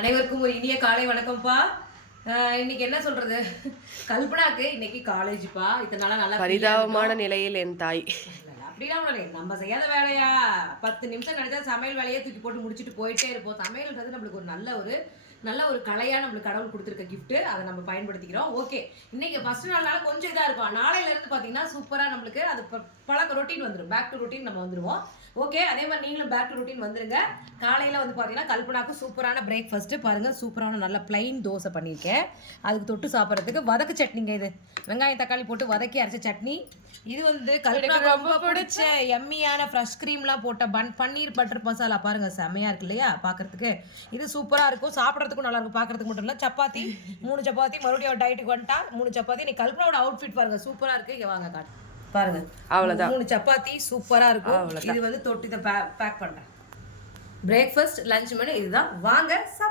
அனைவருக்கும் ஒரு இனிய காலை வணக்கம்ப்பா. இன்னைக்கு என்ன சொல்றது, கல்பனாக்கு இன்னைக்கு காலேஜ்ப்பா. இத்தனை நாளா நல்லா பரிதாபமான நிலையில் என் தாய். அப்படிலாம் நம்ம செய்யாத வேலையா? 10 நிமிஷம் நினைச்சா சமையல் வேலையே தூக்கி போட்டு முடிச்சுட்டு போயிட்டே இருப்போம். சமையல்ன்றது நம்மளுக்கு ஒரு நல்ல ஒரு கலையா நம்மளுக்கு கடவுள் கொடுத்துருக்க கிஃப்ட். அதை நம்ம பயன்படுத்திக்கிறோம். ஓகே, இன்னைக்கு ஃபர்ஸ்ட் நாள்னால கொஞ்சம் இதா இருக்கும். நாளையில இருந்து பாத்தீங்கன்னா சூப்பரா நம்மளுக்கு அது பழக்க ரொட்டீன் வந்துடும். பேக் டு ரொட்டீன் நம்ம வந்துருவோம். ஓகே, அதே மாதிரி நீங்களும் பேக் டு ரொட்டீன் வந்துருங்க. காலையில் வந்து பார்த்தீங்கன்னா கல்பனாக்கு சூப்பரான பிரேக்ஃபாஸ்ட்டு பாருங்கள். சூப்பரான நல்ல பிளைன் தோசை பண்ணியிருக்கேன். அதுக்கு தொட்டு சாப்பிட்றதுக்கு வதக்கு சட்னிங்க. இது வெங்காயம் தக்காளி போட்டு வதக்கி அரைச்ச சட்னி. இது வந்து கல்பனாக்கு ரொம்ப பிடிச்ச எம்மியான ஃப்ரெஷ் க்ரீம்லாம் போட்ட பன்னீர் பட்டர் மசாலா பாருங்கள், செம்மையாக இருக்கு இல்லையா பார்க்குறதுக்கு. இது சூப்பராக இருக்கும், சாப்பிட்றதுக்கும் நல்லா இருக்கும். பார்க்குறதுக்கு மட்டும் இல்லை, சப்பாத்தி 3 சப்பாத்தி மறுபடியும் டயட்டுக்கு வந்துட்டா 3 சப்பாத்தி. நீ கல்பனாவோட அவுட்ஃபிட் பாருங்கள், சூப்பராக இருக்குது. இங்கே வாங்க காட்டு பாருங்க, அவ்வளவுதான். 3 சப்பாத்தி சூப்பரா இருக்கும். இது வந்து தொட்டு இதை பேக் பண்றேன். பிரேக்ஃபாஸ்ட் லஞ்ச் மெனு இதுதான். வாங்க சாப்பிடுங்க.